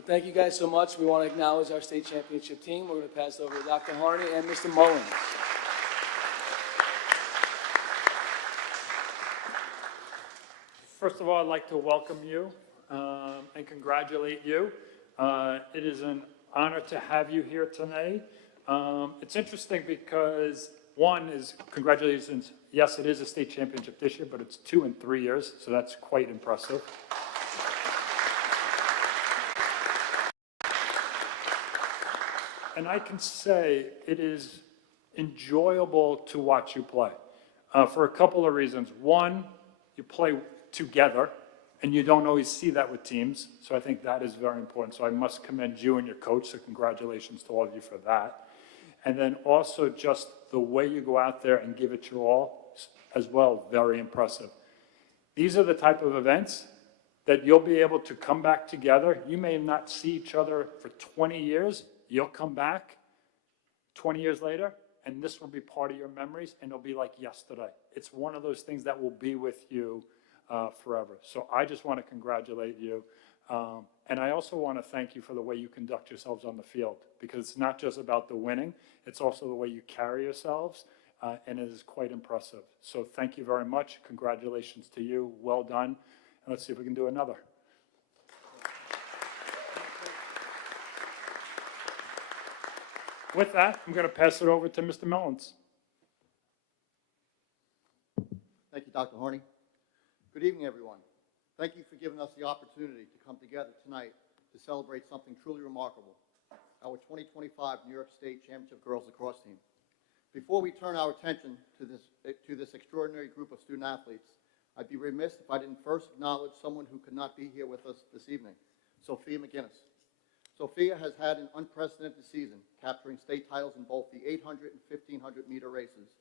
Well, thank you guys so much. We want to acknowledge our state championship team. We're going to pass it over to Dr. Harney and Mr. Mullins. First of all, I'd like to welcome you and congratulate you. It is an honor to have you here tonight. It's interesting because one is congratulations. Yes, it is a state championship this year, but it's 2 in 3 years, so that's quite impressive. And I can say it is enjoyable to watch you play for a couple of reasons. One, you play together, and you don't always see that with teams, so I think that is very important. So I must commend you and your coach, so congratulations to all of you for that. And then also just the way you go out there and give it your all as well, very impressive. These are the type of events that you'll be able to come back together. You may not see each other for 20 years. You'll come back 20 years later, and this will be part of your memories, and it'll be like yesterday. It's one of those things that will be with you forever. So I just want to congratulate you. And I also want to thank you for the way you conduct yourselves on the field, because it's not just about the winning, it's also the way you carry yourselves, and it is quite impressive. So thank you very much. Congratulations to you. Well done. And let's see if we can do another. With that, I'm going to pass it over to Mr. Mullins. Thank you, Dr. Harney. Good evening, everyone. Thank you for giving us the opportunity to come together tonight to celebrate something truly remarkable, our 2025 New York State Championship Girls Lacrosse team. Before we turn our attention to this extraordinary group of student athletes, I'd be remiss if I didn't first acknowledge someone who could not be here with us this evening, Sophia McGinnis. Sophia has had an unprecedented season, capturing state titles in both the 800 and 1500 meter races,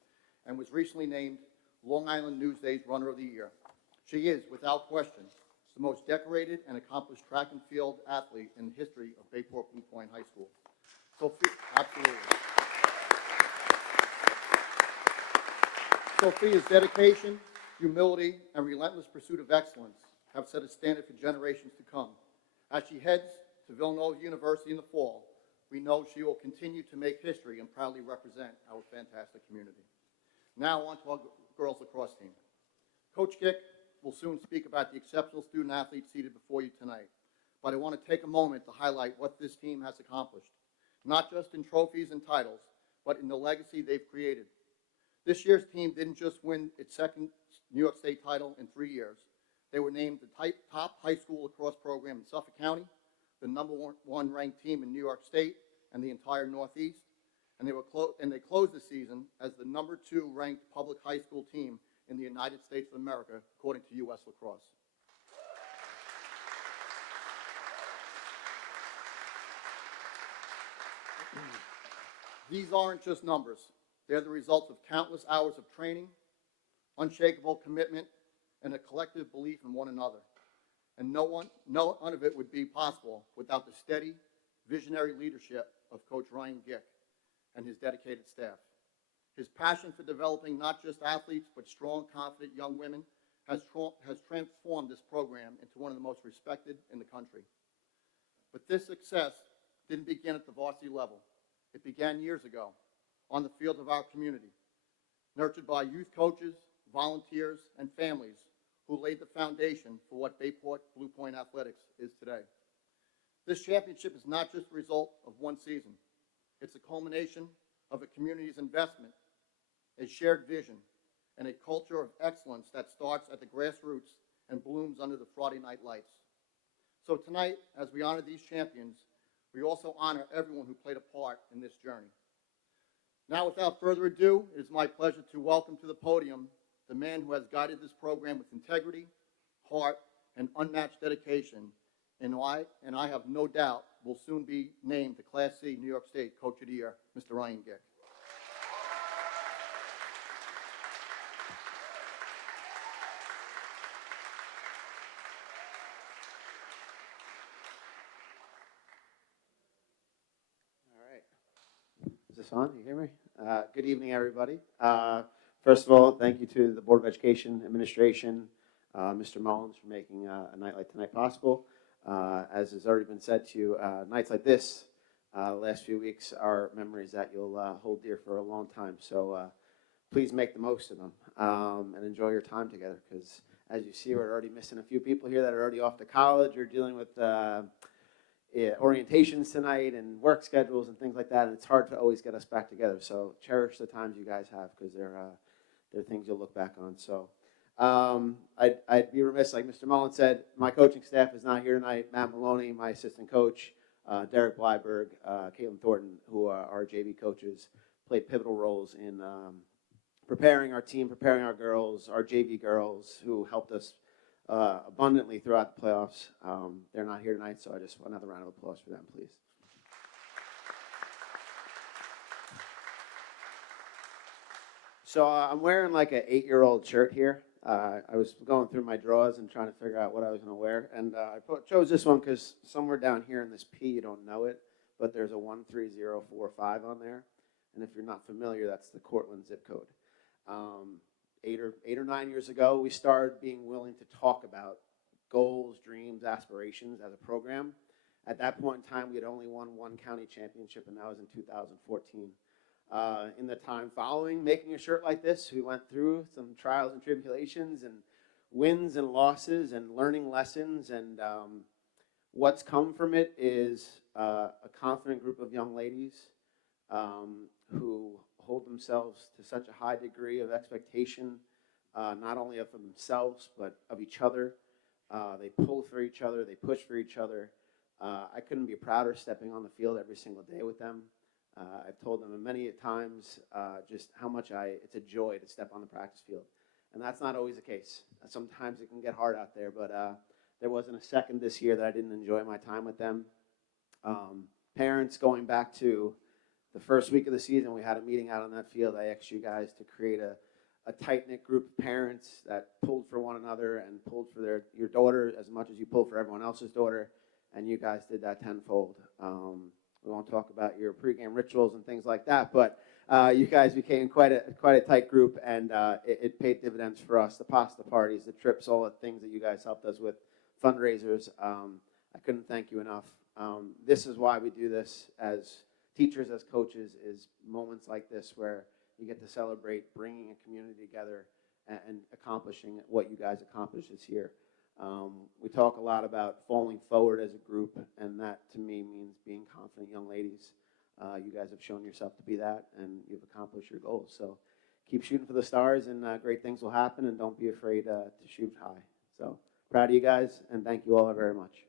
and was recently named Long Island Newsday's Runner of the Year. She is, without question, the most decorated and accomplished track and field athlete in the history of Bayport Blue Point High School. Sophia, absolutely. Sophia's dedication, humility, and relentless pursuit of excellence have set a standard for generations to come. As she heads to Villanova University in the fall, we know she will continue to make history and proudly represent our fantastic community. Now on to our girls lacrosse team. Coach Gick will soon speak about the exceptional student athletes seated before you tonight, but I want to take a moment to highlight what this team has accomplished, not just in trophies and titles, but in the legacy they've created. This year's team didn't just win its second New York State title in 3 years. They were named the top high school lacrosse program in Suffolk County, the #1 ranked team in New York State and the entire Northeast, and they closed the season as the #2 ranked public high school team in the United States of America, according to U.S. Lacrosse. These aren't just numbers. They're the results of countless hours of training, unshakable commitment, and a collective belief in one another. And none of it would be possible without the steady, visionary leadership of Coach Ryan Gick and his dedicated staff. His passion for developing not just athletes, but strong, confident young women has transformed this program into one of the most respected in the country. But this success didn't begin at the varsity level. It began years ago on the fields of our community, nurtured by youth coaches, volunteers, and families who laid the foundation for what Bayport Blue Point Athletics is today. This championship is not just the result of one season. It's a culmination of a community's investment, a shared vision, and a culture of excellence that starts at the grassroots and blooms under the Friday night lights. So tonight, as we honor these champions, we also honor everyone who played a part in this journey. Now, without further ado, it is my pleasure to welcome to the podium the man who has guided this program with integrity, heart, and unmatched dedication, and I have no doubt will soon be named the Class C New York State Coach of the Year, Mr. Ryan Gick. Is this on? You hear me? Good evening, everybody. First of all, thank you to the Board of Education administration, Mr. Mullins, for making a night like tonight possible. as has already bin said to you, nights like this, the last few weeks, are memories that you'll hold dear for a long time. So please make the most of them and enjoy your time together, because as you see, we're already missing a few people here that are already off to college or dealing with orientations tonight and work schedules and things like that, and it's hard to always get us back together. So cherish the times you guys have, because they're things you'll look back on. So I'd be remiss, like Mr. Mullen said, my coaching staff is not here tonight. Matt Maloney, my assistant coach, Derek Blyberg, Caitlin Thornton, who are our JV coaches, played pivotal roles in preparing our team, preparing our girls, our JV girls, who helped us abundantly throughout the playoffs. They're not here tonight, so I just want another round of applause for them, please. So I'm wearing like an 8-year-old shirt here. I was going through my drawers and trying to figure out what I was going to wear, and I chose this one because somewhere down here in this P, you don't know it, but there's a 13045 on there, and if you're not familiar, that's the Cortland zip code. 8 or 9 years ago, we started being willing to talk about goals, dreams, aspirations as a program. At that point in time, we had only won one county championship, and that was in 2014. In the time following making a shirt like this, we went through some trials and tribulations and wins and losses and learning lessons, and what's come from it is a confident group of young ladies who hold themselves to such a high degree of expectation, not only of themselves, but of each other. They pull for each other, they push for each other. I couldn't be prouder stepping on the field every single day with them. I've told them many times just how much it's a joy to step on the practice field. And that's not always the case. Sometimes it can get hard out there, but there wasn't a second this year that I didn't enjoy my time with them. Parents, going back to the first week of the season, we had a meeting out on that field. I asked you guys to create a tight-knit group of parents that pulled for one another and pulled for your daughter as much as you pulled for everyone else's daughter, and you guys did that tenfold. We won't talk about your pregame rituals and things like that, but you guys became quite a tight group, and it paid dividends for us. The pasta parties, the trips, all the things that you guys helped us with, fundraisers. I couldn't thank you enough. This is why we do this as teachers, as coaches, is moments like this where you get to celebrate bringing a community together and accomplishing what you guys accomplished this year. We talk a lot about falling forward as a group, and that to me means being confident young ladies. You guys have shown yourself to be that, and you've accomplished your goals. So keep shooting for the stars, and great things will happen, and don't be afraid to shoot high. So proud of you guys, and thank you all very much.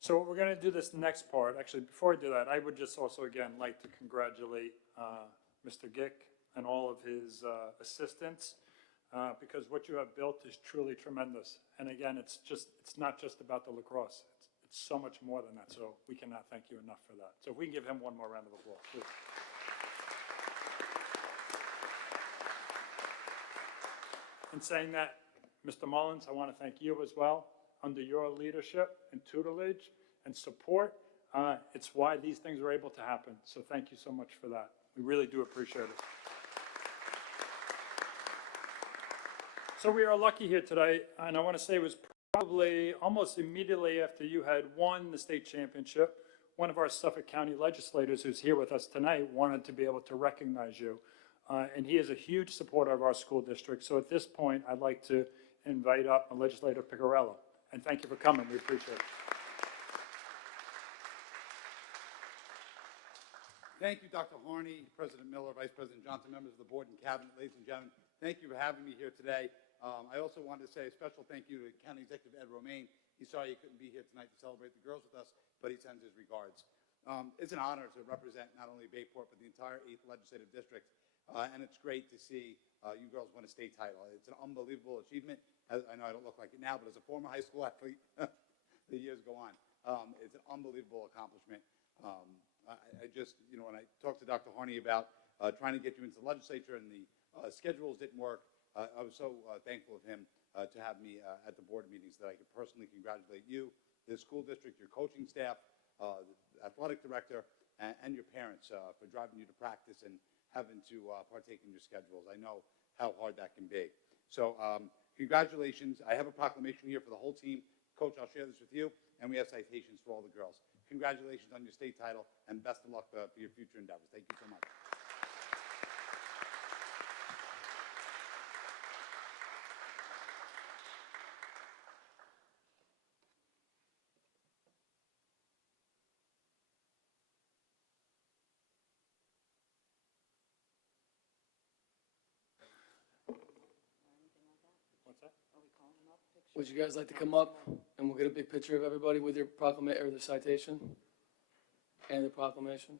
So we're going to do this next part. Actually, before I do that, I would just also, again, like to congratulate Mr. Gick and all of his assistants, because what you have built is truly tremendous. And again, it's not just about the lacrosse. It's so much more than that. So we cannot thank you enough for that. So if we can give him one more round of applause, please. In saying that, Mr. Mullins, I want to thank you as well. Under your leadership and tutelage and support, it's why these things are able to happen. So thank you so much for that. We really do appreciate it. So we are lucky here today, and I want to say it was probably almost immediately after you had won the state championship, one of our Suffolk County legislators who's here with us tonight wanted to be able to recognize you. And he is a huge supporter of our school district. So at this point, I'd like to invite up Legislator Picarello. And thank you for coming. We appreciate it. Thank you, Dr. Harney, President Miller, Vice President Johnson, members of the board and cabinet, ladies and gentlemen. Thank you for having me here today. I also wanted to say a special thank you to County Executive Ed Romaine. He's sorry he couldn't be here tonight to celebrate the girls with us, but he sends his regards. It's an honor to represent not only Bayport, but the entire 8th Legislative District. And it's great to see you girls win a state title. It's an unbelievable achievement. I know I don't look like it now, but as a former high school athlete, the years go on. It's an unbelievable accomplishment. I just, when I talked to Dr. Harney about trying to get you into the legislature and the schedules didn't work, I was so thankful of him to have me at the board meetings that I could personally congratulate you, the school district, your coaching staff, the athletic director, and your parents for driving you to practice and having to partake in your schedules. I know how hard that can be. So congratulations. I have a proclamation here for the whole team. Coach, I'll share this with you, and we have citations for all the girls. Congratulations on your state title, and best of luck for your future endeavors. Thank you so much. What's that? Would you guys like to come up and we'll get a big picture of everybody with your proclamation or the citation and the proclamation?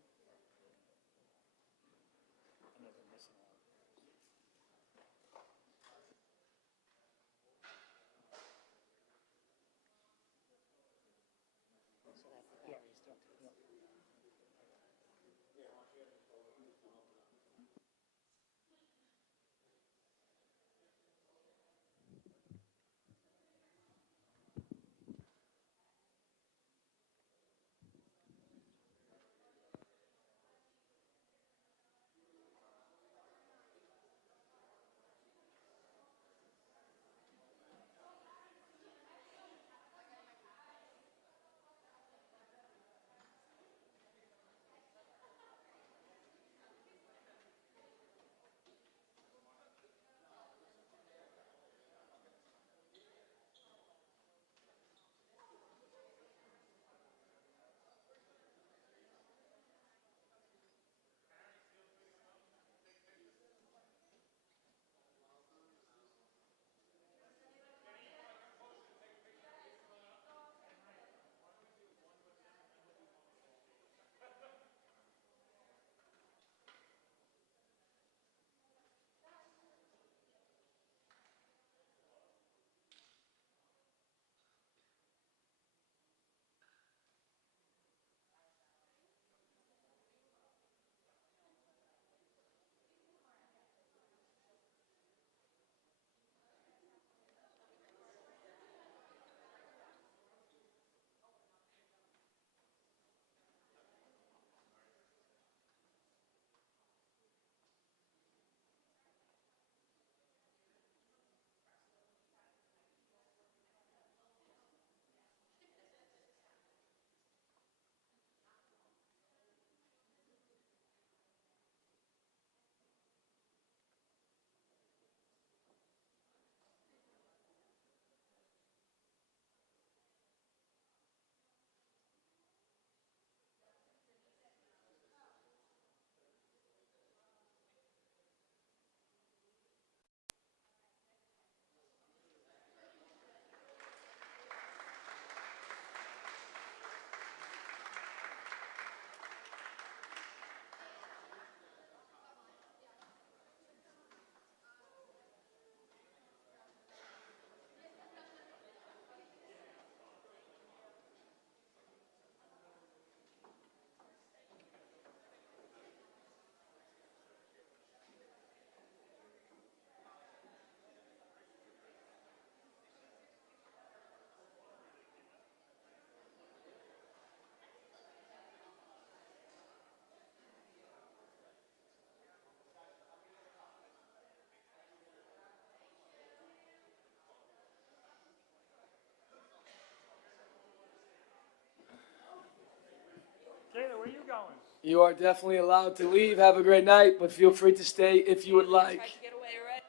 Jada, where are you going? You are definitely allowed to leave. Have a great night, but feel free to stay if you would like. Tried to get away already.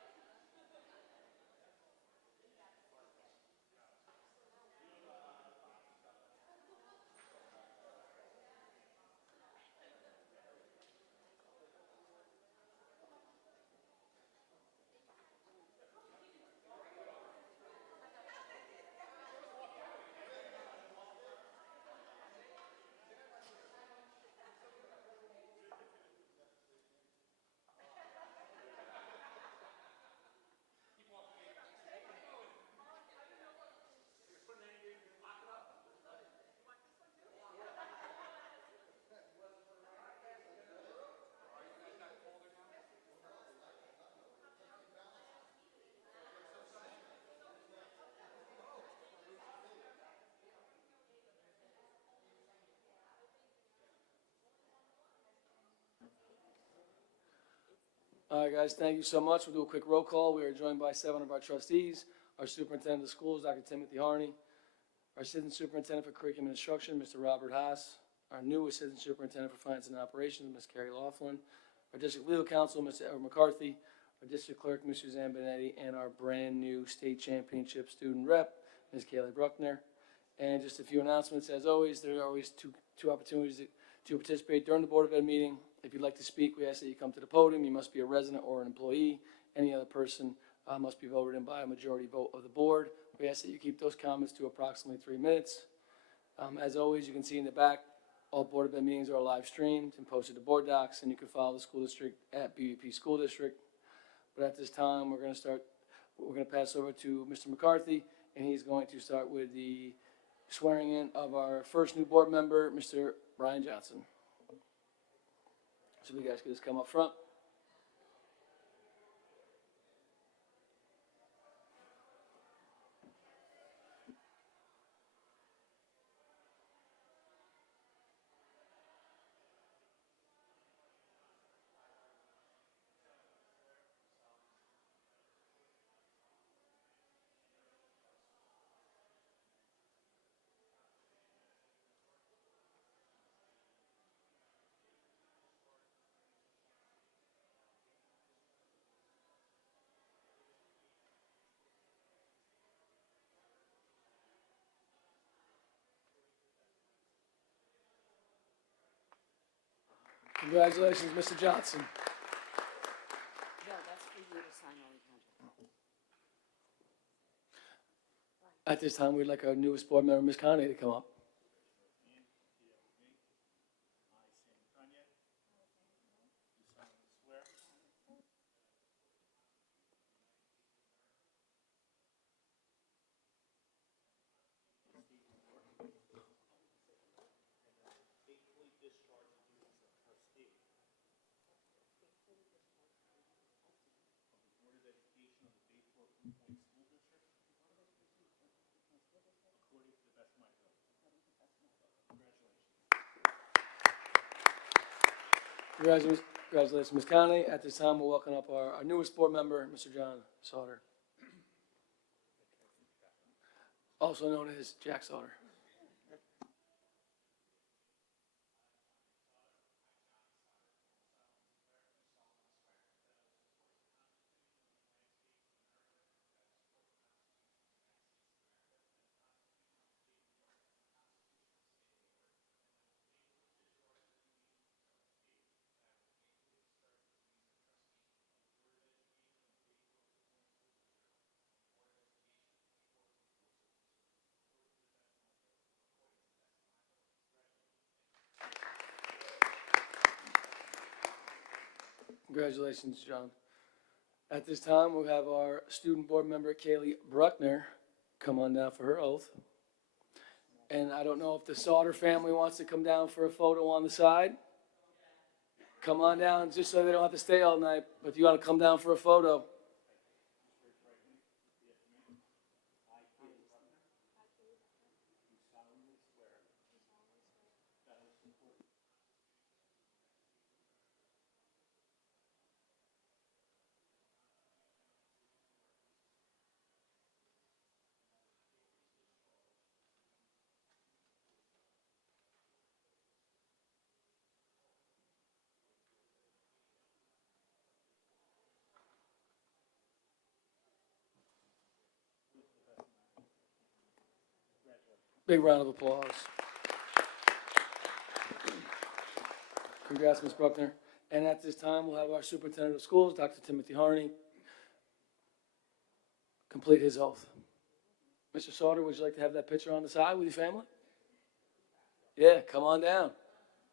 All right, guys, thank you so much. We'll do a quick roll call. We are joined by 7 of our trustees, our superintendent of schools, Dr. Timothy Harney, our assistant superintendent for curriculum and instruction, Mr. Robert Haas, our new assistant superintendent for finance and operations, Ms. Carrie Laughlin, our district legal counsel, Mr. Edward McCarthy, our district clerk, Ms. Suzanne Benetti, and our brand-new state championship student rep, Ms. Kaylee Bruckner. And just a few announcements. As always, there are always two opportunities to participate during the Board of Ed meeting. If you'd like to speak, we ask that you come to the podium. You must be a resident or an employee. Any other person must be voted in by a majority vote of the board. We ask that you keep those comments to approximately 3 minutes. As always, you can see in the back, all Board of Ed meetings are live streamed and posted to board docs, and you can follow the school district at BBP School District. But at this time, we're going to pass over to Mr. McCarthy, and he's going to start with the swearing in of our first new board member, Mr. Brian Johnson. So you guys can just come up front. Congratulations, Mr. Johnson. No, that's for you to sign all the contracts. At this time, we'd like our newest board member, Ms. Connie, to come up. Congratulations, Ms. Conley. At this time, we'll welcome up our newest board member, Mr. John Sauter, also known as Jack Sauter. Congratulations, John. At this time, we'll have our student board member, Kaylee Bruckner, come on down for her oath. And I don't know if the Sauter family wants to come down for a photo on the side. Come on down, just so they don't have to stay all night. But if you want to come down for a photo. Big round of applause. Congrats, Ms. Bruckner. And at this time, we'll have our superintendent of schools, Dr. Timothy Harney, complete his oath. Mr. Sauter, would you like to have that picture on the side with your family? Yeah, come on down,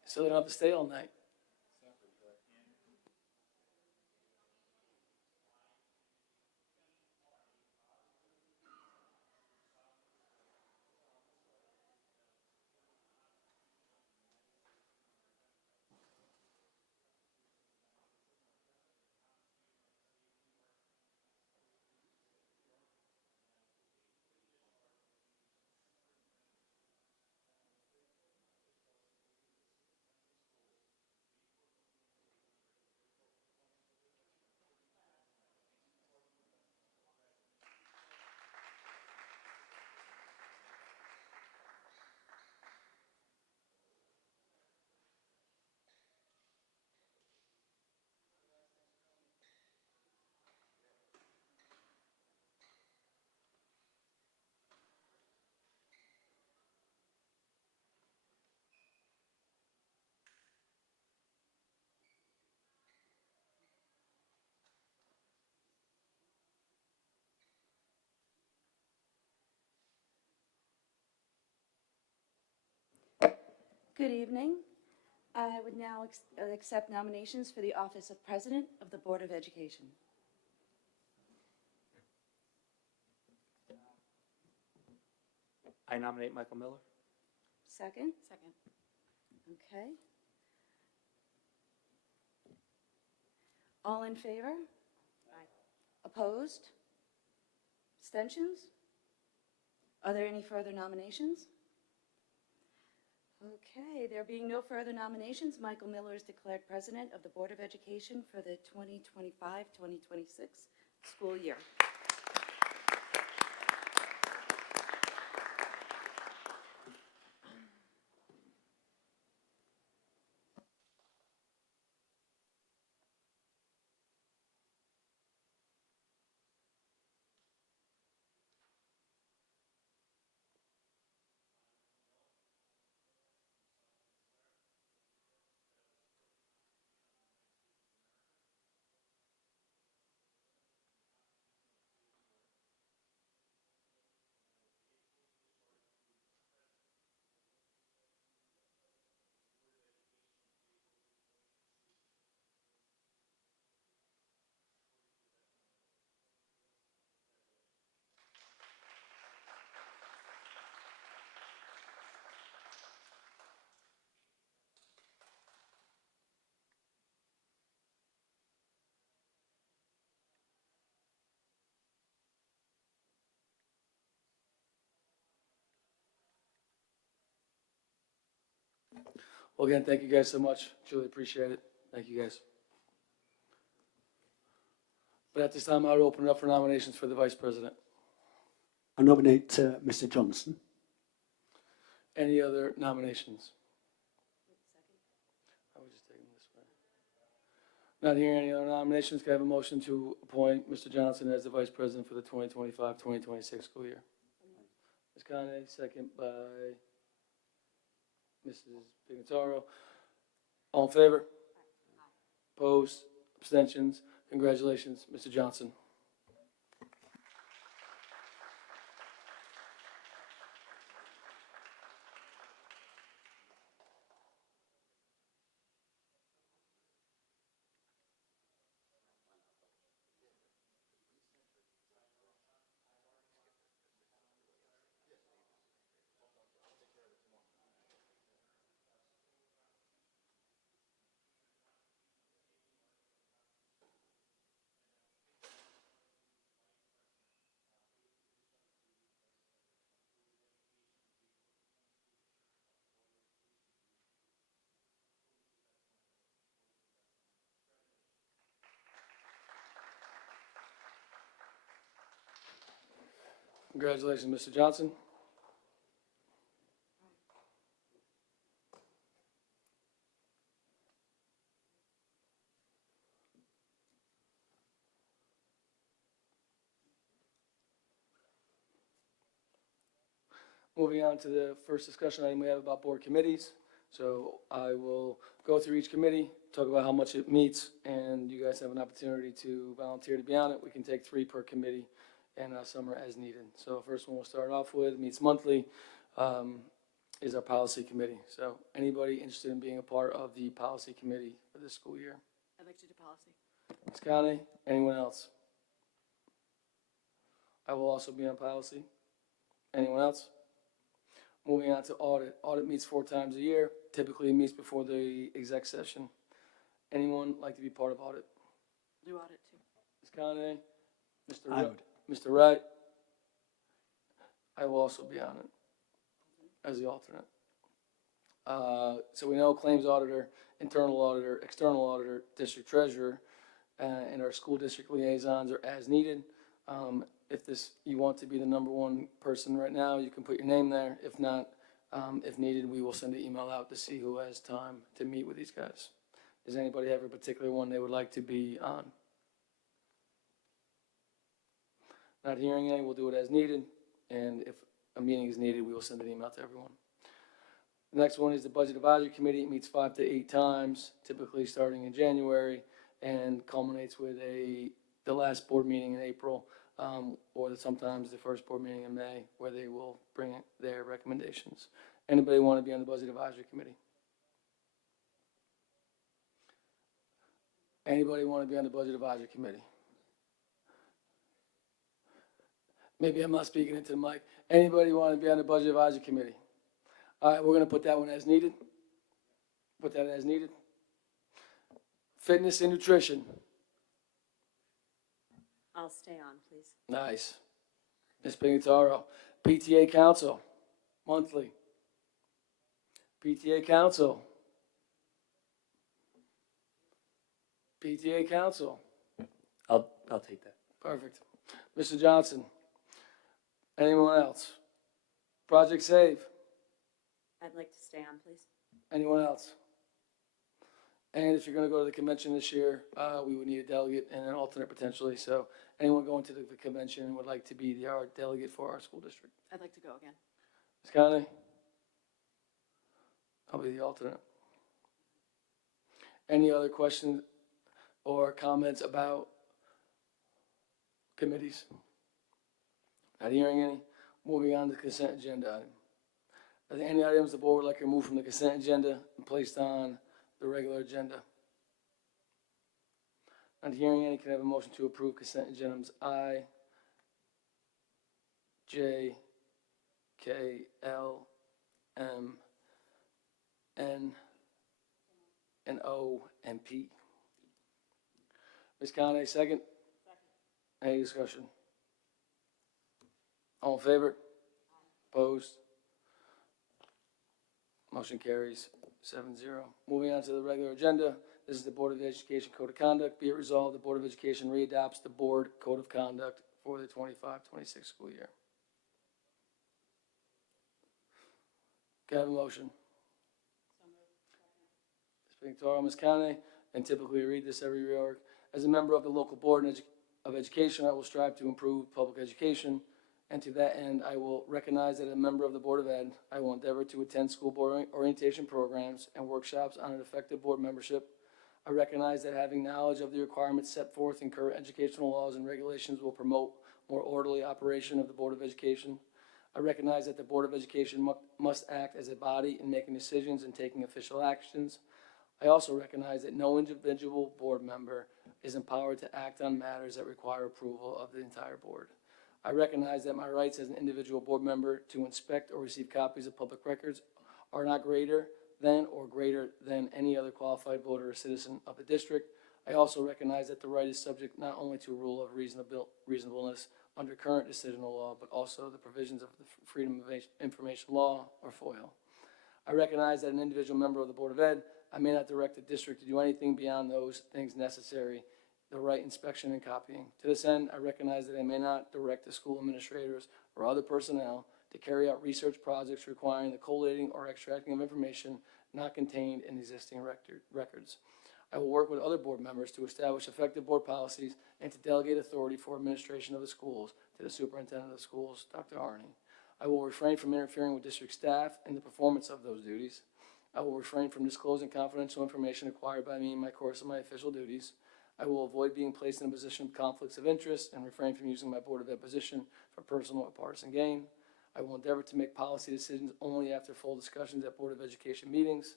so they don't have to stay all night. Good evening. I would now accept nominations for the office of President of the Board of Education. I nominate Michael Miller. Second? Second. Okay. All in favor? Aye. Opposed? Abstentions? Are there any further nominations? Okay, there being no further nominations, Michael Miller is declared President of the Board of Education for the 2025-2026 school year. Well, again, thank you guys so much. Truly appreciate it. Thank you guys. But at this time, I would open it up for nominations for the Vice President. I nominate Mr. Johnson. Any other nominations? I was just taking this way. Not hearing any other nominations, can I have a motion to appoint Mr. Johnson as the Vice President for the 2025-2026 school year? Ms. Conley, second by Mrs. Pignataro. All in favor? Opposed? Abstentions? Congratulations, Mr. Johnson. Congratulations, Mr. Johnson. Moving on to the first discussion item we have about board committees. So I will go through each committee, talk about how much it meets, and you guys have an opportunity to volunteer to be on it. We can take 3 per committee, and some are as needed. So first one we'll start off with, meets monthly, is our policy committee. So anybody interested in being a part of the policy committee for this school year? I'd like to do policy. Ms. Conley, anyone else? I will also be on policy. Anyone else? Moving on to audit. Audit meets 4 times a year. Typically meets before the exec session. Anyone like to be part of audit? Do audit too. Ms. Conley? Mr. I Wright? would. Mr. Wright? I will also be on it as the alternate. So we know claims auditor, internal auditor, external auditor, district treasurer, and our school district liaisons are as needed. If you want to be the number 1 person right now, you can put your name there. If not, if needed, we will send an email out to see who has time to meet with these guys. Does anybody have a particular one they would like to be on? Not hearing any, we'll do it as needed. And if a meeting is needed, we will send an email to everyone. The next one is the Budget Advisory Committee. It meets 5 to 8 times, typically starting in January, and culminates with the last board meeting in April, or sometimes the first board meeting in May, where they will bring their recommendations. Anybody want to be on the Budget Advisory Committee? Anybody want to be on the Budget Advisory Committee? Maybe I'm not speaking into the mic. Anybody want to be on the Budget Advisory Committee? All right, we're going to put that one as needed. Put that as needed. Fitness and nutrition. I'll stay on, please. Nice. Ms. Pignataro. PTA Council, monthly. PTA Council. PTA Council. I'll take that. Perfect. Mr. Johnson. Anyone else? Project Save. I'd like to stay on, please. Anyone else? And if you're going to go to the convention this year, we would need a delegate and an alternate potentially. So anyone going to the convention would like to be our delegate for our school district. I'd like to go again. Ms. Conley? I'll be the alternate. Any other questions or comments about committees? Not hearing any. Moving on to the consent agenda item. Are there any items the board would like to remove from the consent agenda and placed on the regular agenda? Not hearing any. Can I have a motion to approve consent agendas I, J, K, L, M, N, and O, and P? Ms. Conley, second? Any discussion? All in favor? Opposed? Motion carries 7-0. Moving on to the regular agenda. This is the Board of Education Code of Conduct. Be it resolved, the Board of Education readopts the Board Code of Conduct for the 25-26 school year. Can I have a motion? Ms. Pignataro, Ms. Conley, and typically we read this every reorg. As a member of the local Board of Education, I will strive to improve public education. And to that end, I will recognize that as a member of the Board of Ed, I will endeavor to attend school board orientation programs and workshops on an effective board membership. I recognize that having knowledge of the requirements set forth in current educational laws and regulations will promote more orderly operation of the Board of Education. I recognize that the Board of Education must act as a body in making decisions and taking official actions. I also recognize that no individual board member is empowered to act on matters that require approval of the entire board. I recognize that my rights as an individual board member to inspect or receive copies of public records are not greater than or greater than any other qualified voter or citizen of the district. I also recognize that the right is subject not only to a rule of reasonableness under current decisional law, but also the provisions of the Freedom of Information Law, or FOIL. I recognize that an individual member of the Board of Ed, I may not direct the district to do anything beyond those things necessary, the right inspection and copying. To this end, I recognize that I may not direct the school administrators or other personnel to carry out research projects requiring the collating or extracting of information not contained in existing records. I will work with other board members to establish effective board policies and to delegate authority for administration of the schools to the superintendent of schools, Dr. Harney. I will refrain from interfering with district staff in the performance of those duties. I will refrain from disclosing confidential information acquired by me in my course of my official duties. I will avoid being placed in a position of conflicts of interest and refrain from using my Board of Ed position for personal or partisan gain. I will endeavor to make policy decisions only after full discussions at Board of Education meetings.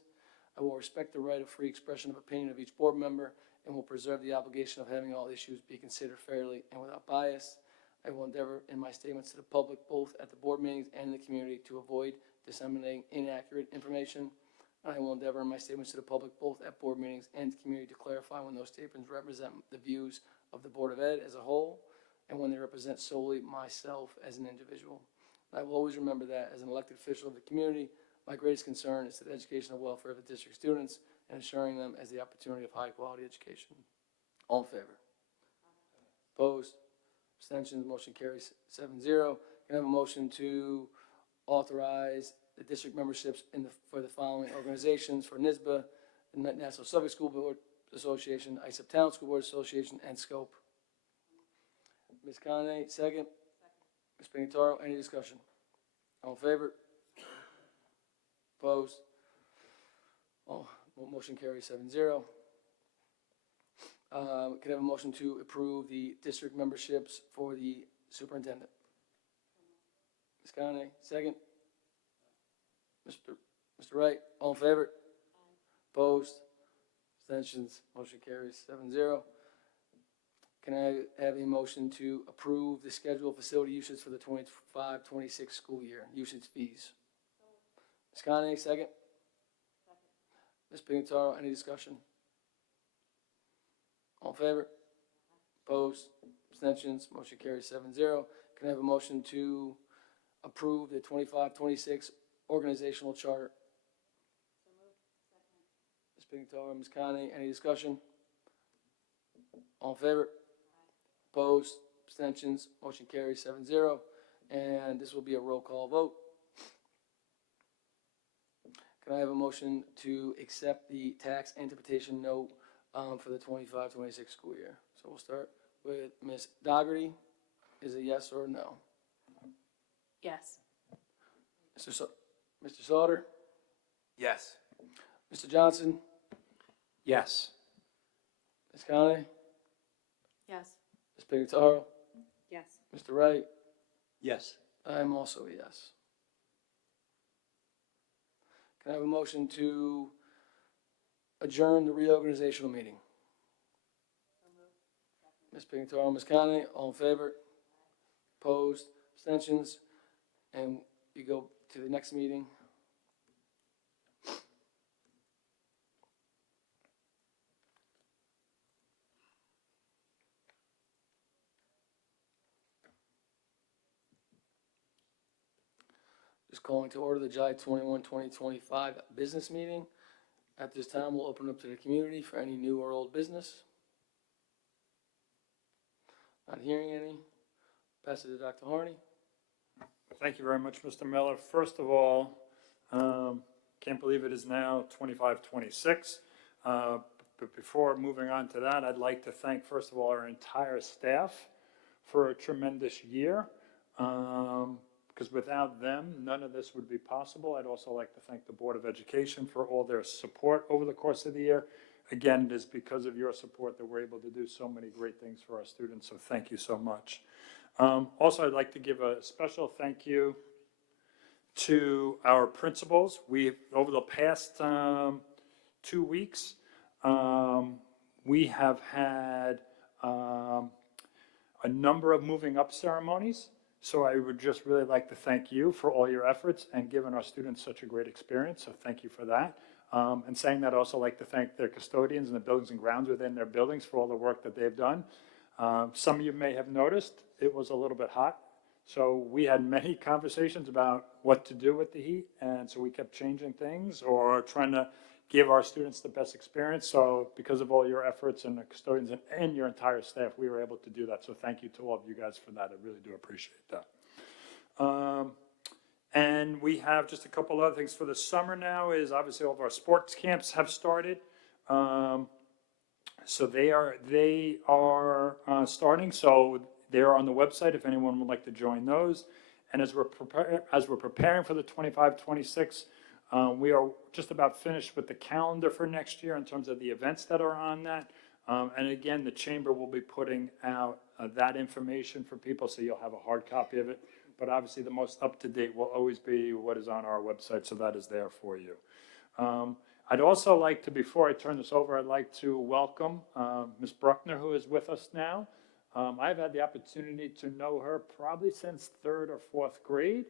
I will respect the right of free expression of opinion of each board member and will preserve the obligation of having all issues be considered fairly and without bias. I will endeavor in my statements to the public, both at the board meetings and in the community, to avoid disseminating inaccurate information. And I will endeavor in my statements to the public, both at board meetings and the community, to clarify when those statements represent the views of the Board of Ed as a whole and when they represent solely myself as an individual. I will always remember that as an elected official of the community, my greatest concern is to the educational welfare of the district students and ensuring them as the opportunity of high-quality education. All in favor? Opposed? Abstentions? Motion carries 7-0. Can I have a motion to authorize the district memberships for the following organizations: for NISBA, the National Suffolk School Board Association, ISIP Town School Board Association, and SCOPE? Ms. Conley, second. Ms. Pignataro, any discussion? All in favor? Opposed? Motion carries 7-0. Can I have a motion to approve the district memberships for the superintendent? Ms. Conley, second. Mr. Wright, all in favor? Opposed? Abstentions? Motion carries 7-0. Can I have a motion to approve the schedule of facility usage for the 25-26 school year, usage fees? Ms. Conley, second? Ms. Pignataro, any discussion? All in favor? Opposed? Abstentions? Motion carries 7-0. Can I have a motion to approve the 25-26 organizational charter? Ms. Pignataro, Ms. Conley, any discussion? All in favor? Opposed? Abstentions? Motion carries 7-0. And this will be a roll call vote. Can I have a motion to accept the tax anticipation note for the 25-26 school year? So we'll start with Ms. Dougherty. Is it yes or no? Yes. Mr. Sauter? Yes. Mr. Johnson? Yes. Ms. Conley? Yes. Ms. Pignataro? Yes. Mr. Wright? Yes. I'm also a yes. Can I have a motion to adjourn the reorganizational meeting? Ms. Pignataro, Ms. Conley, all in favor? Opposed? Abstentions? And we go to the next meeting. Just calling to order the July 21, 2025 business meeting. At this time, we'll open up to the community for any new or old business. Not hearing any. Pass it to Dr. Harney. Thank you very much, Mr. Miller. First of all, can't believe it is now 25-26. But before moving on to that, I'd like to thank, first of all, our entire staff for a tremendous year. Because without them, none of this would be possible. I'd also like to thank the Board of Education for all their support over the course of the year. Again, it is because of your support that we're able to do so many great things for our students, so thank you so much. Also, I'd like to give a special thank you to our principals. Over the past 2 weeks, we have had a number of moving up ceremonies. So I would just really like to thank you for all your efforts and giving our students such a great experience. So thank you for that. And saying that, I'd also like to thank their custodians and the buildings and grounds within their buildings for all the work that they've done. Some of you may have noticed it was a little bit hot. So we had many conversations about what to do with the heat. And so we kept changing things or trying to give our students the best experience. So because of all your efforts and the custodians and your entire staff, we were able to do that. So thank you to all of you guys for that. I really do appreciate that. And we have just a couple other things for the summer now is obviously all of our sports camps have started. So they are starting. So they're on the website if anyone would like to join those. And as we're preparing for the 25-26, we are just about finished with the calendar for next year in terms of the events that are on that. And again, the chamber will be putting out that information for people, so you'll have a hard copy of it. But obviously, the most up-to-date will always be what is on our website, so that is there for you. I'd also like to, before I turn this over, I'd like to welcome Ms. Bruckner, who is with us now. I've had the opportunity to know her probably since 3rd or 4th grade.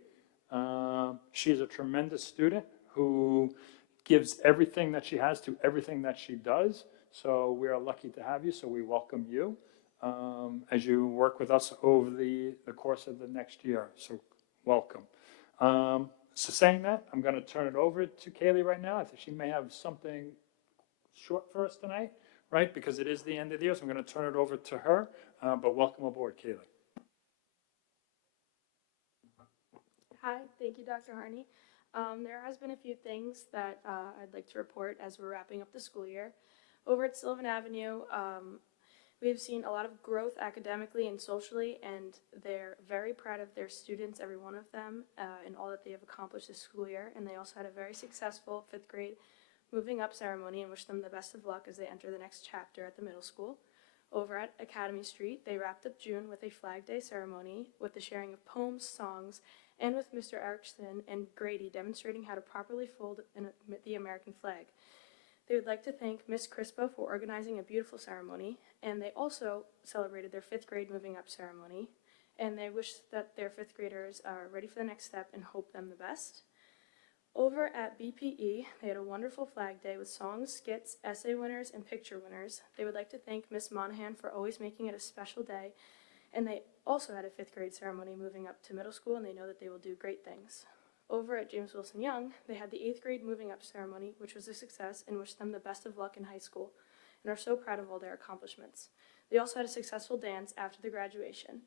She's a tremendous student who gives everything that she has to everything that she does. So we are lucky to have you, so we welcome you as you work with us over the course of the next year. So welcome. So saying that, I'm going to turn it over to Kaylee right now. I think she may have something short for us tonight, right? Because it is the end of the year, so I'm going to turn it over to her. But welcome aboard, Kaylee. Hi, thank you, Dr. Harney. There has been a few things that I'd like to report as we're wrapping up the school year. Over at Sylvan Avenue, we've seen a lot of growth academically and socially, and they're very proud of their students, every one of them, and all that they have accomplished this school year. And they also had a very successful 5th grade moving up ceremony and wish them the best of luck as they enter the next chapter at the middle school. Over at Academy Street, they wrapped up June with a Flag Day ceremony with the sharing of poems, songs, and with Mr. Erickson and Grady demonstrating how to properly fold the American flag. They would like to thank Ms. Crispo for organizing a beautiful ceremony, and they also celebrated their 5th grade moving up ceremony, and they wish that their 5th graders are ready for the next step and hope them the best. Over at BPE, they had a wonderful flag day with songs, skits, essay winners, and picture winners. They would like to thank Ms. Monahan for always making it a special day, and they also had a 5th grade ceremony moving up to middle school, and they know that they will do great things. Over at James Wilson Young, they had the 8th grade moving up ceremony, which was a success, and wish them the best of luck in high school, and are so proud of all their accomplishments. They also had a successful dance after the graduation.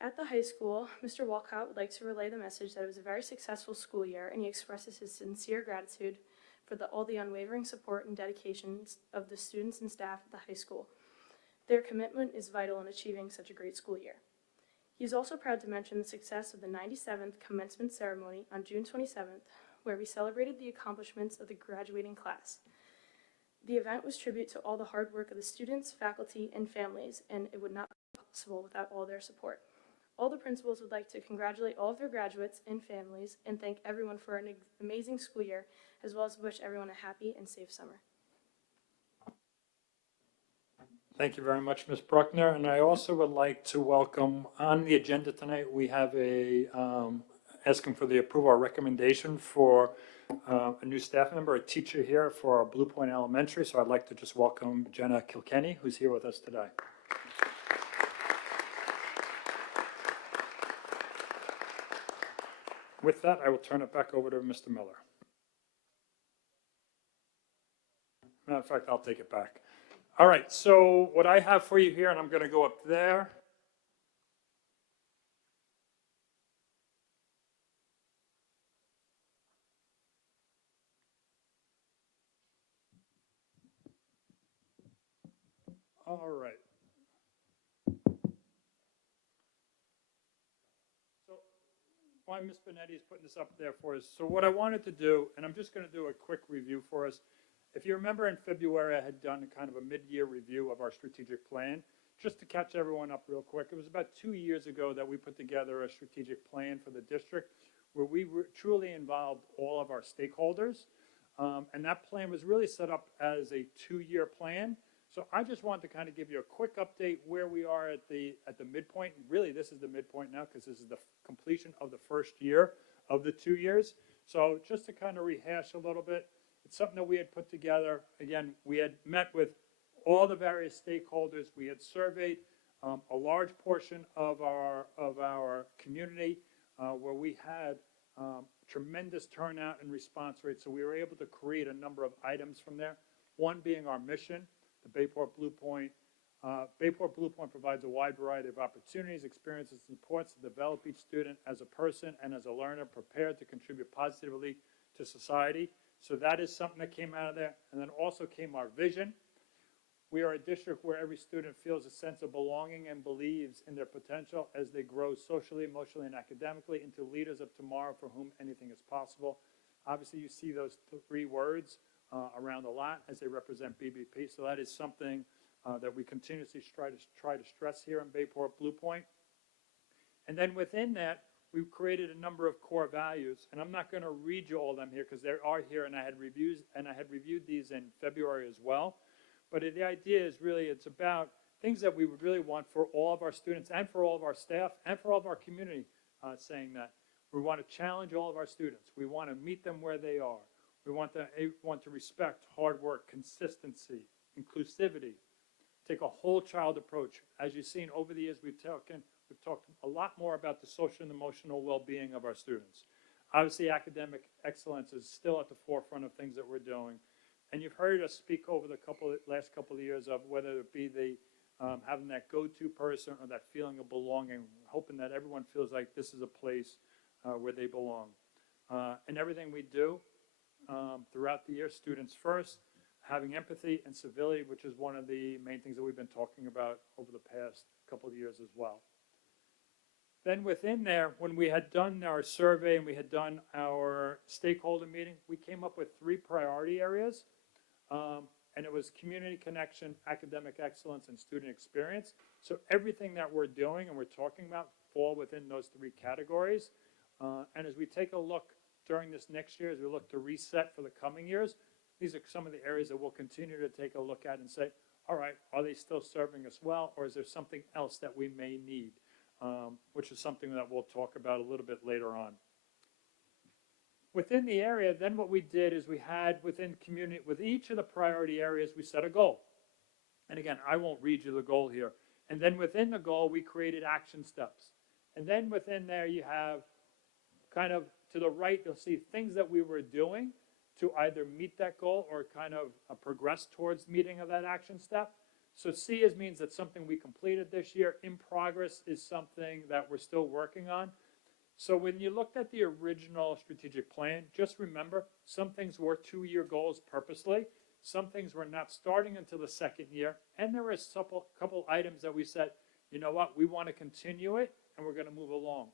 At the high school, Mr. Walcott would like to relay the message that it was a very successful school year, and he expresses his sincere gratitude for all the unwavering support and dedications of the students and staff at the high school. Their commitment is vital in achieving such a great school year. He is also proud to mention the success of the 97th commencement ceremony on June 27th, where we celebrated the accomplishments of the graduating class. The event was tribute to all the hard work of the students, faculty, and families, and it would not be possible without all their support. All the principals would like to congratulate all of their graduates and families and thank everyone for an amazing school year, as well as wish everyone a happy and safe summer. Thank you very much, Ms. Bruckner. And I also would like to welcome, on the agenda tonight, we have asking for the approval or recommendation for a new staff member, a teacher here for our Blue Point Elementary. So I'd like to just welcome Jenna Kilkenny, who's here with us today. With that, I will turn it back over to Mr. Miller. Matter of fact, I'll take it back. All right, so what I have for you here, and I'm going to go up there. All right. So why Ms. Benetti is putting this up there for us. So what I wanted to do, and I'm just going to do a quick review for us. If you remember in February, I had done kind of a mid-year review of our strategic plan. Just to catch everyone up real quick, it was about 2 years ago that we put together a strategic plan for the district where we truly involved all of our stakeholders. And that plan was really set up as a 2-year plan. So I just wanted to kind of give you a quick update where we are at the midpoint. Really, this is the midpoint now because this is the completion of the first year of the 2 years. So just to kind of rehash a little bit, it's something that we had put together. Again, we had met with all the various stakeholders. We had surveyed a large portion of our community where we had tremendous turnout and response rate. So we were able to create a number of items from there. One being our mission, the Bayport Blue Point. Bayport Blue Point provides a wide variety of opportunities, experiences, and supports to develop each student as a person and as a learner prepared to contribute positively to society. So that is something that came out of there. And then also came our vision. We are a district where every student feels a sense of belonging and believes in their potential as they grow socially, emotionally, and academically into leaders of tomorrow for whom anything is possible. Obviously, you see those 3 words around a lot as they represent BBP. So that is something that we continuously try to stress here in Bayport Blue Point. And then within that, we've created a number of core values, and I'm not going to read you all of them here because they are here, and I had reviewed these in February as well. But the idea is really it's about things that we would really want for all of our students and for all of our staff and for all of our community, saying that we want to challenge all of our students. We want to meet them where they are. We want to respect hard work, consistency, inclusivity, take a whole child approach. As you've seen over the years, we've talked a lot more about the social and emotional well-being of our students. Obviously, academic excellence is still at the forefront of things that we're doing. And you've heard us speak over the last couple of years of whether it be having that go-to person or that feeling of belonging, hoping that everyone feels like this is a place where they belong. And everything we do throughout the year, students first, having empathy and civility, which is one of the main things that we've been talking about over the past couple of years as well. Then within there, when we had done our survey and we had done our stakeholder meeting, we came up with 3 priority areas. And it was community connection, academic excellence, and student experience. So everything that we're doing and we're talking about fall within those three categories. And as we take a look during this next year, as we look to reset for the coming years, these are some of the areas that we'll continue to take a look at and say, all right, are they still serving us well, or is there something else that we may need, which is something that we'll talk about a little bit later on. Within the area, then what we did is we had within community, with each of the priority areas, we set a goal. And again, I won't read you the goal here. And then within the goal, we created action steps. And then within there, you have kind of to the right, you'll see things that we were doing to either meet that goal or kind of progress towards meeting of that action step. So C means that something we completed this year. In progress is something that we're still working on. So when you looked at the original strategic plan, just remember some things were 2-year goals purposely. Some things were not starting until the second year. And there were a couple items that we said, you know what, we want to continue it and we're going to move along.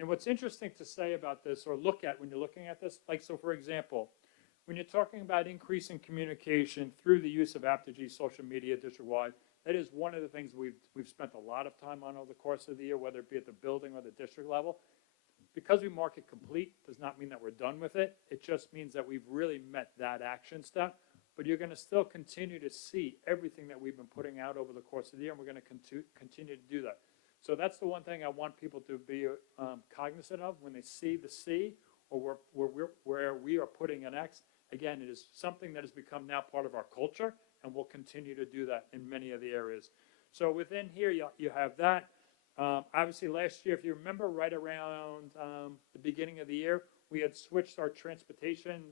And what's interesting to say about this or look at when you're looking at this, like so for example, when you're talking about increasing communication through the use of Apogee social media district-wide, that is one of the things we've spent a lot of time on over the course of the year, whether it be at the building or the district level. Because we mark it complete does not mean that we're done with it. It just means that we've really met that action step. But you're going to still continue to see everything that we've been putting out over the course of the year, and we're going to continue to do that. So that's the one thing I want people to be cognizant of when they see the C or where we are putting an X. Again, it is something that has become now part of our culture, and we'll continue to do that in many of the areas. So within here, you have that. Obviously, last year, if you remember, right around the beginning of the year, we had switched our transportation,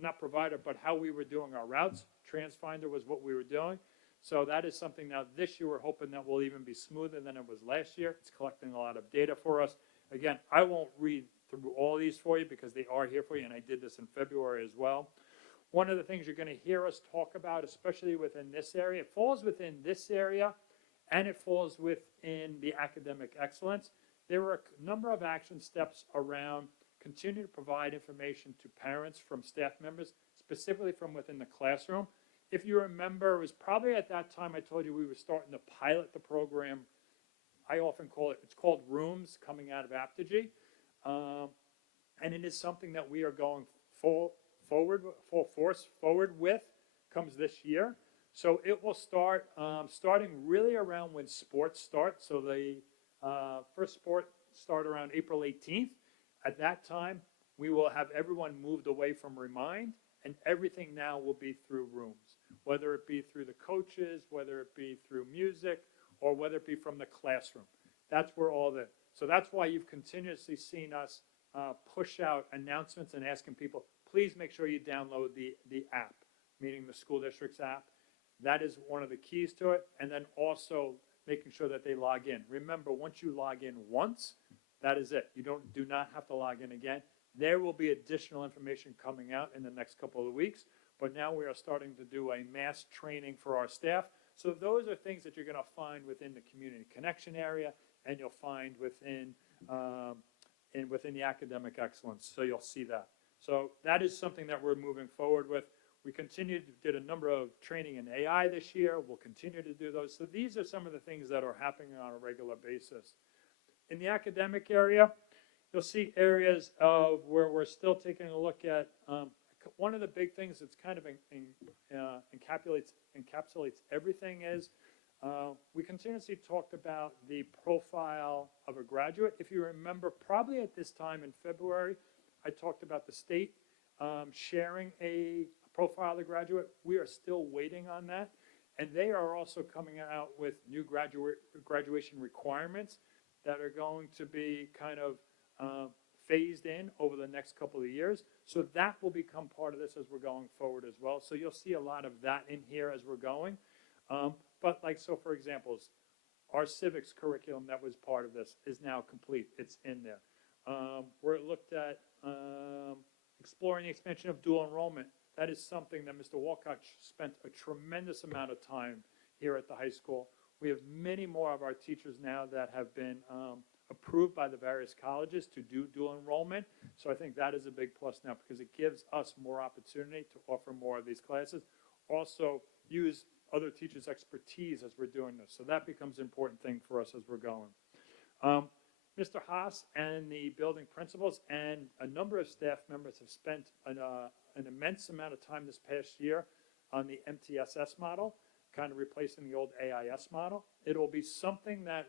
not provider, but how we were doing our routes. TransFinder was what we were doing. So that is something now this year we're hoping that will even be smoother than it was last year. It's collecting a lot of data for us. Again, I won't read through all these for you because they are here for you, and I did this in February as well. One of the things you're going to hear us talk about, especially within this area, it falls within this area, and it falls within the academic excellence. There were a number of action steps around continue to provide information to parents from staff members, specifically from within the classroom. If you remember, it was probably at that time I told you we were starting to pilot the program. I often call it, it's called Rooms, coming out of Apogee. And it is something that we are going full force forward with comes this year. So it will start starting really around when sports start. So the first sport start around April 18th. At that time, we will have everyone moved away from Remind, and everything now will be through Rooms, whether it be through the coaches, whether it be through music, or whether it be from the classroom. That's where all the, so that's why you've continuously seen us push out announcements and asking people, please make sure you download the app, meaning the school district's app. That is one of the keys to it. And then also making sure that they log in. Remember, once you log in once, that is it. You do not have to log in again. There will be additional information coming out in the next couple of weeks, but now we are starting to do a mass training for our staff. So those are things that you're going to find within the community connection area, and you'll find within within the academic excellence. So you'll see that. So that is something that we're moving forward with. We did a number of training in AI this year. We'll continue to do those. So these are some of the things that are happening on a regular basis. In the academic area, you'll see areas of where we're still taking a look at. One of the big things that's kind of encapsulates everything is we continuously talked about the profile of a graduate. If you remember, probably at this time in February, I talked about the state sharing a profile of the graduate. We are still waiting on that. And they are also coming out with new graduation requirements that are going to be kind of phased in over the next couple of years. So that will become part of this as we're going forward as well. So you'll see a lot of that in here as we're going. But like, so for example, our civics curriculum that was part of this is now complete. It's in there. We're looked at exploring the expansion of dual enrollment. That is something that Mr. Walcott spent a tremendous amount of time here at the high school. We have many more of our teachers now that have been approved by the various colleges to do dual enrollment. So I think that is a big plus now because it gives us more opportunity to offer more of these classes. Also use other teachers' expertise as we're doing this. So that becomes an important thing for us as we're going. Mr. Haas and the building principals and a number of staff members have spent an immense amount of time this past year on the MTSS model, kind of replacing the old AIS model. It will be something that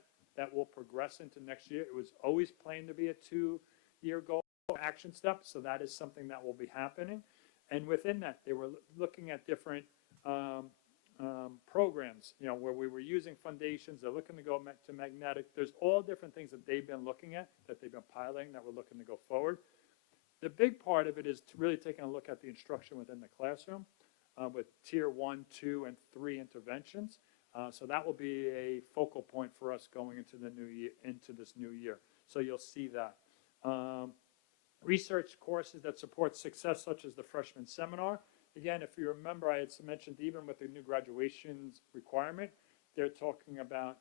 will progress into next year. It was always planned to be a 2-year goal action step, so that is something that will be happening. And within that, they were looking at different programs, where we were using foundations. They're looking to go to magnetic. There's all different things that they've been looking at, that they've been piloting, that we're looking to go forward. The big part of it is to really taking a look at the instruction within the classroom with tier 1, 2, and 3 interventions. So that will be a focal point for us going into the new year, into this new year. So you'll see that. Research courses that support success, such as the freshman seminar. Again, if you remember, I had mentioned even with the new graduations requirement, they're talking about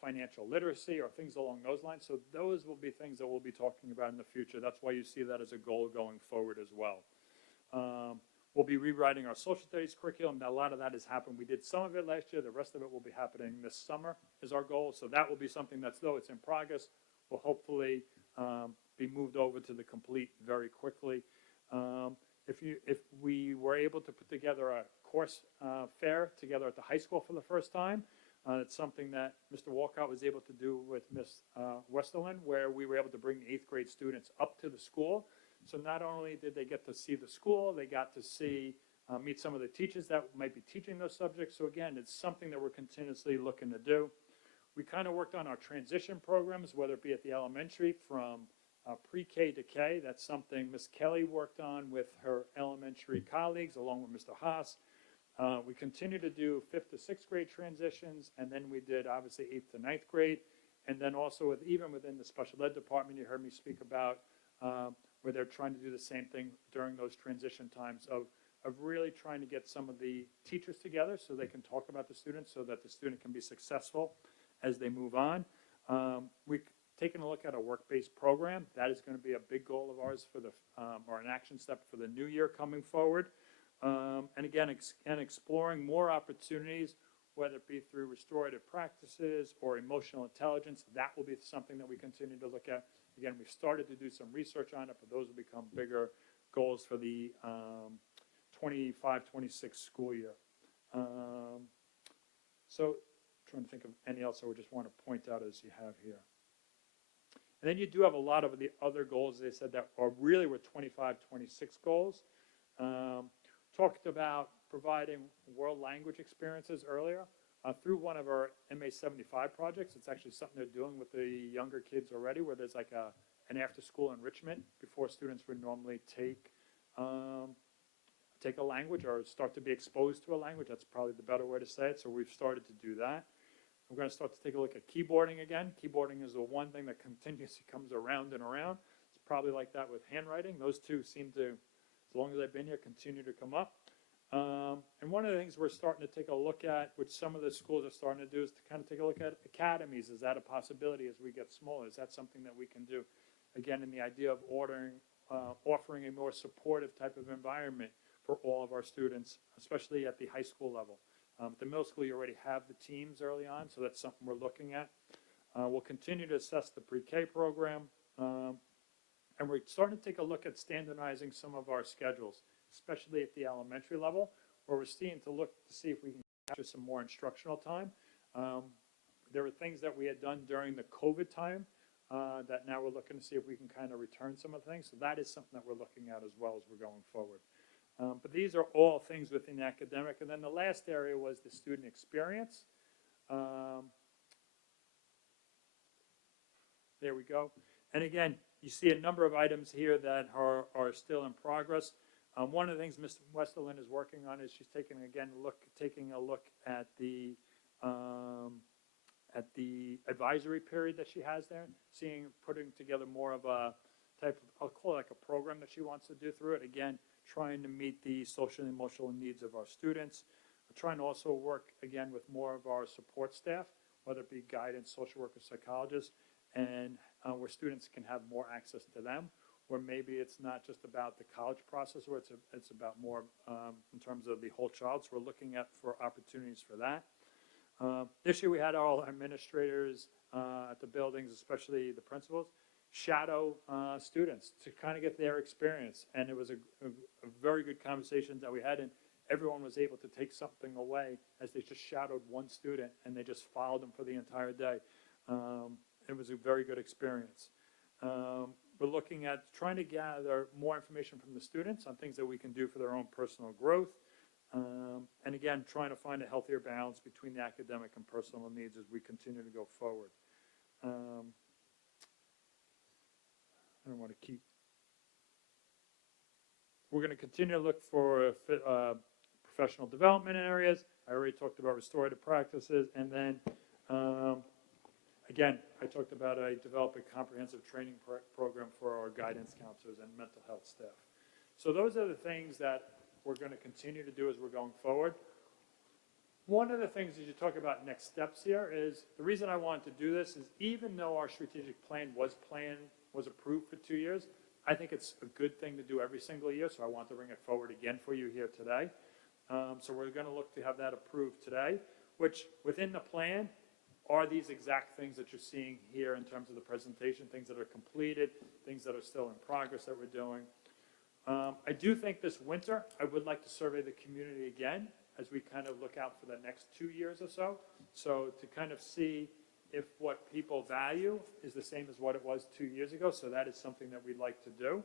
financial literacy or things along those lines. So those will be things that we'll be talking about in the future. That's why you see that as a goal going forward as well. We'll be rewriting our social studies curriculum. A lot of that has happened. We did some of it last year. The rest of it will be happening this summer is our goal. So that will be something that's, though it's in progress, will hopefully be moved over to the complete very quickly. If we were able to put together a course fair together at the high school for the first time, it's something that Mr. Walcott was able to do with Ms. Westerlin, where we were able to bring 8th grade students up to the school. So not only did they get to see the school, they got to meet some of the teachers that might be teaching those subjects. So again, it's something that we're continuously looking to do. We kind of worked on our transition programs, whether it be at the elementary from pre-K to K. That's something Ms. Kelly worked on with her elementary colleagues, along with Mr. Haas. We continue to do 5th to 6th grade transitions, and then we did obviously 8th to 9th grade. And then also even within the special ed department, you heard me speak about where they're trying to do the same thing during those transition times of really trying to get some of the teachers together so they can talk about the students so that the student can be successful as they move on. We've taken a look at a work-based program. That is going to be a big goal of ours for or an action step for the new year coming forward. And again, exploring more opportunities, whether it be through restorative practices or emotional intelligence. That will be something that we continue to look at. Again, we've started to do some research on it, but those will become bigger goals for the 25-26 school year. So trying to think of any else I would just want to point out as you have here. And then you do have a lot of the other goals they said that are really were 25-26 goals. Talked about providing world language experiences earlier through one of our MA75 projects. It's actually something they're doing with the younger kids already, where there's like an after-school enrichment before students would normally take a language or start to be exposed to a language. That's probably the better way to say it. So we've started to do that. We're going to start to take a look at keyboarding again. Keyboarding is the one thing that continuously comes around and around. It's probably like that with handwriting. Those two seem to, as long as I've been here, continue to come up. And one of the things we're starting to take a look at, which some of the schools are starting to do, is to kind of take a look at academies. Is that a possibility as we get smaller? Is that something that we can do? Again, in the idea of offering a more supportive type of environment for all of our students, especially at the high school level. At the middle school, you already have the teams early on, so that's something we're looking at. We'll continue to assess the pre-K program, and we're starting to take a look at standardizing some of our schedules, especially at the elementary level, where we're seeing to look to see if we can capture some more instructional time. There were things that we had done during the COVID time that now we're looking to see if we can kind of return some of the things. So that is something that we're looking at as well as we're going forward. But these are all things within academic. And then the last area was the student experience. There we go. And again, you see a number of items here that are still in progress. One of the things Ms. Westerlin is working on is she's taking a look at the advisory period that she has there, putting together more of a type of, I'll call it like a program that she wants to do through it. Again, trying to meet the social and emotional needs of our students. We're trying to also work, again, with more of our support staff, whether it be guidance, social workers, psychologists, and where students can have more access to them, where maybe it's not just about the college process, where it's about more in terms of the whole child. So we're looking for opportunities for that. This year we had all our administrators at the buildings, especially the principals, shadow students to kind of get their experience. And it was a very good conversation that we had, and everyone was able to take something away as they just shadowed one student and they just followed them for the entire day. It was a very good experience. We're looking at trying to gather more information from the students on things that we can do for their own personal growth. And again, trying to find a healthier balance between the academic and personal needs as we continue to go forward. I don't want to keep. We're going to continue to look for professional development areas. I already talked about restorative practices. And then, again, I talked about developing a comprehensive training program for our guidance counselors and mental health staff. So those are the things that we're going to continue to do as we're going forward. One of the things as you talk about next steps here is the reason I wanted to do this is even though our strategic plan was approved for 2 years, I think it's a good thing to do every single year, so I want to bring it forward again for you here today. So we're going to look to have that approved today, which within the plan are these exact things that you're seeing here in terms of the presentation, things that are completed, things that are still in progress that we're doing. I do think this winter, I would like to survey the community again as we kind of look out for the next 2 years or so. So to kind of see if what people value is the same as what it was 2 years ago. So that is something that we'd like to do.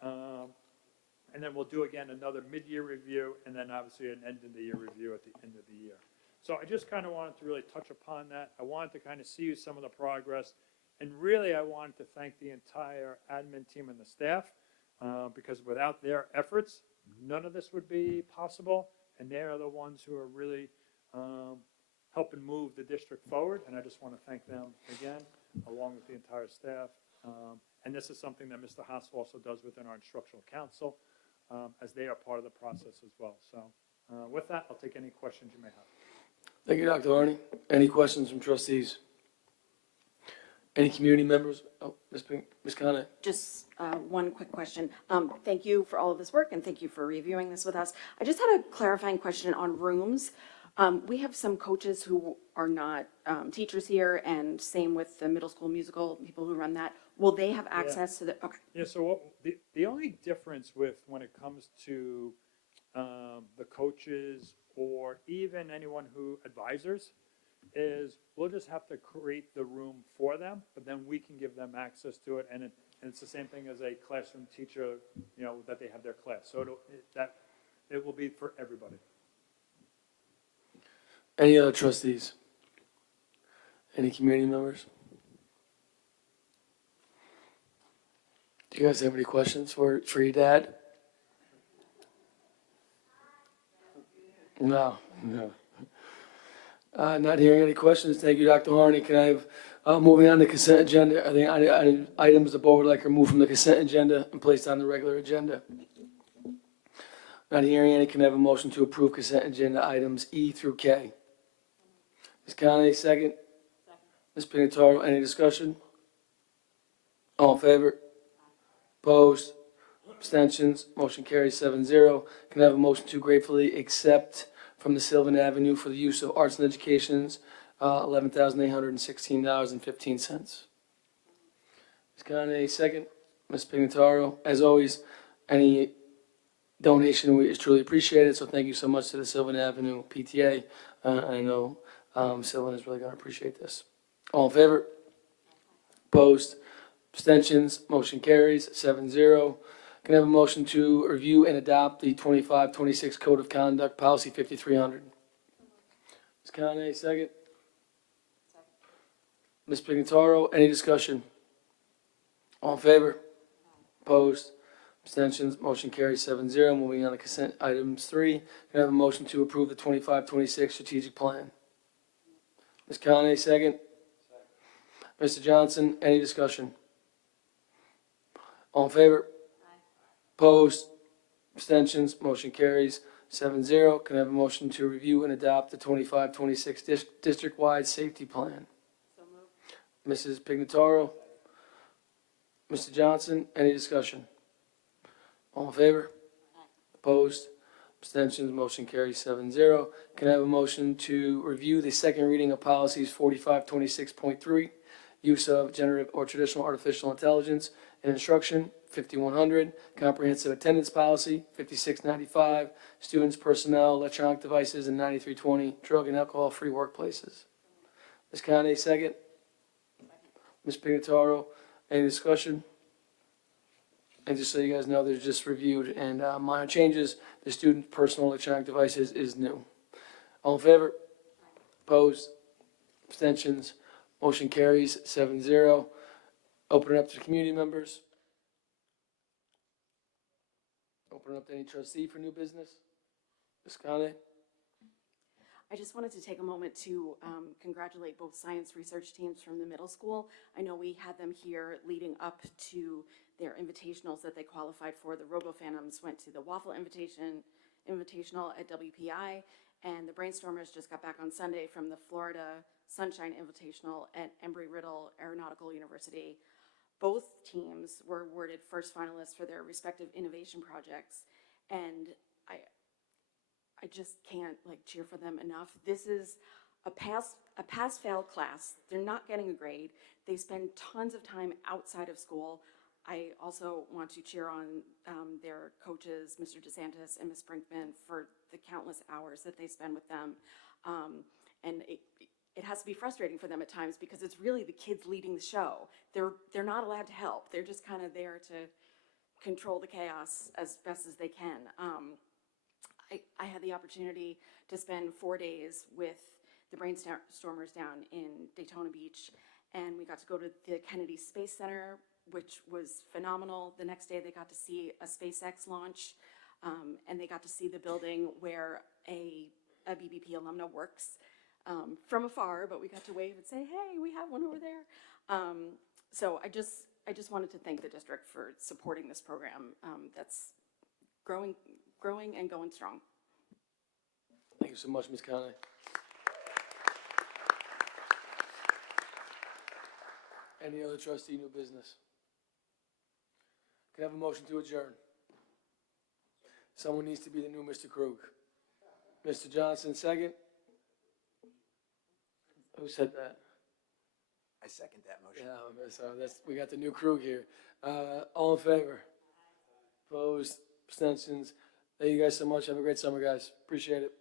And then we'll do again another mid-year review and then obviously an end-of-the-year review at the end of the year. So I just kind of wanted to really touch upon that. I wanted to kind of see some of the progress. And really, I wanted to thank the entire admin team and the staff because without their efforts, none of this would be possible. And they are the ones who are really helping move the district forward. And I just want to thank them again, along with the entire staff. And this is something that Mr. Haas also does within our instructional council, as they are part of the process as well. So with that, I'll take any questions you may have. Thank you, Dr. Harney. Any questions from trustees? Any community members? Oh, Ms. Conant. Just one quick question. Thank you for all of this work and thank you for reviewing this with us. I just had a clarifying question on rooms. We have some coaches who are not teachers here, and same with the middle school musical people who run that. Will they have access to the? Okay. Yeah. So the only difference with when it comes to the coaches or even anyone who advisors is we'll just have to create the room for them, but then we can give them access to it, and it's the same thing as a classroom teacher, that they have their class. So it will be for everybody. Any other trustees? Any community members? Do you guys have any questions for your dad? No. Not hearing any questions. Thank you, Dr. Harney. Can I have, moving on to consent agenda, are there any items the board would like to remove from the consent agenda and placed on the regular agenda? Not hearing any, can I have a motion to approve consent agenda items E through K? Ms. Conley, second. Ms. Pignataro, any discussion? All in favor? Opposed? Abstentions? Motion carries 7-0. Can I have a motion to gratefully accept from the Sylvan Avenue for the use of arts and education's $11,816.15. Ms. Conley, second. Ms. Pignataro, as always, any donation is truly appreciated, so thank you so much to the Sylvan Avenue PTA. I know Sylvan is really going to appreciate this. All in favor? Opposed? Abstentions? Motion carries 7-0. Can I have a motion to review and adopt the 25-26 Code of Conduct, Policy 5300? Ms. Conley, second. Ms. Pignataro, any discussion? All in favor? Opposed? Abstentions? Motion carries 7-0. Moving on to consent items 3. Can I have a motion to approve the 25-26 Strategic Plan? Ms. Conley, second. Mr. Johnson, any discussion? All in favor? Opposed? Abstentions? Motion carries 7-0. Can I have a motion to review and adopt the 25-26 district-wide safety plan? So moved. Mrs. Pignataro? Mr. Johnson, any discussion? All in favor? Opposed? Abstentions, motion carries 7-0. Can I have a motion to review the second reading of policies 4526.3, use of generative or traditional artificial intelligence in instruction, 5100, comprehensive attendance policy, 5695, students, personnel, electronic devices, and 9320, drug and alcohol-free workplaces. Ms. Conley, second. Ms. Pignataro, any discussion? And just so you guys know, they're just reviewed and minor changes. The student personal electronic devices is new. All in favor? Opposed? Abstentions? Motion carries 7-0. Open it up to the community members. Open it up to any trustee for new business. Ms. Conley? I just wanted to take a moment to congratulate both science research teams from the middle school. I know we had them here leading up to their invitationals that they qualified for. The Robo Phantoms went to the Waffle Invitational at WPI, and the Brainstormers just got back on Sunday from the Florida Sunshine Invitational at Embry-Riddle Aeronautical University. Both teams were awarded first finalists for their respective innovation projects, and I just can't cheer for them enough. This is a pass-fail class. They're not getting a grade. They spend tons of time outside of school. I also want to cheer on their coaches, Mr. DeSantis and Ms. Brinkman, for the countless hours that they spend with them. And it has to be frustrating for them at times because it's really the kids leading the show. They're not allowed to help. They're just kind of there to control the chaos as best as they can. I had the opportunity to spend 4 days with the Brainstormers down in Daytona Beach, and we got to go to the Kennedy Space Center, which was phenomenal. The next day they got to see a SpaceX launch, and they got to see the building where a BBP alumna works from afar, but we got to wave and say, hey, we have one over there. So I just wanted to thank the district for supporting this program that's growing and going strong. Thank you so much, Ms. Conley. Any other trustee new business? Can I have a motion to adjourn? Someone needs to be the new Mr. Krug. Mr. Johnson, second. Who said that? I second that motion. Yeah, so we got the new Krug here. All in favor? Opposed? Abstentions? Thank you guys so much. Have a great summer, guys. Appreciate it.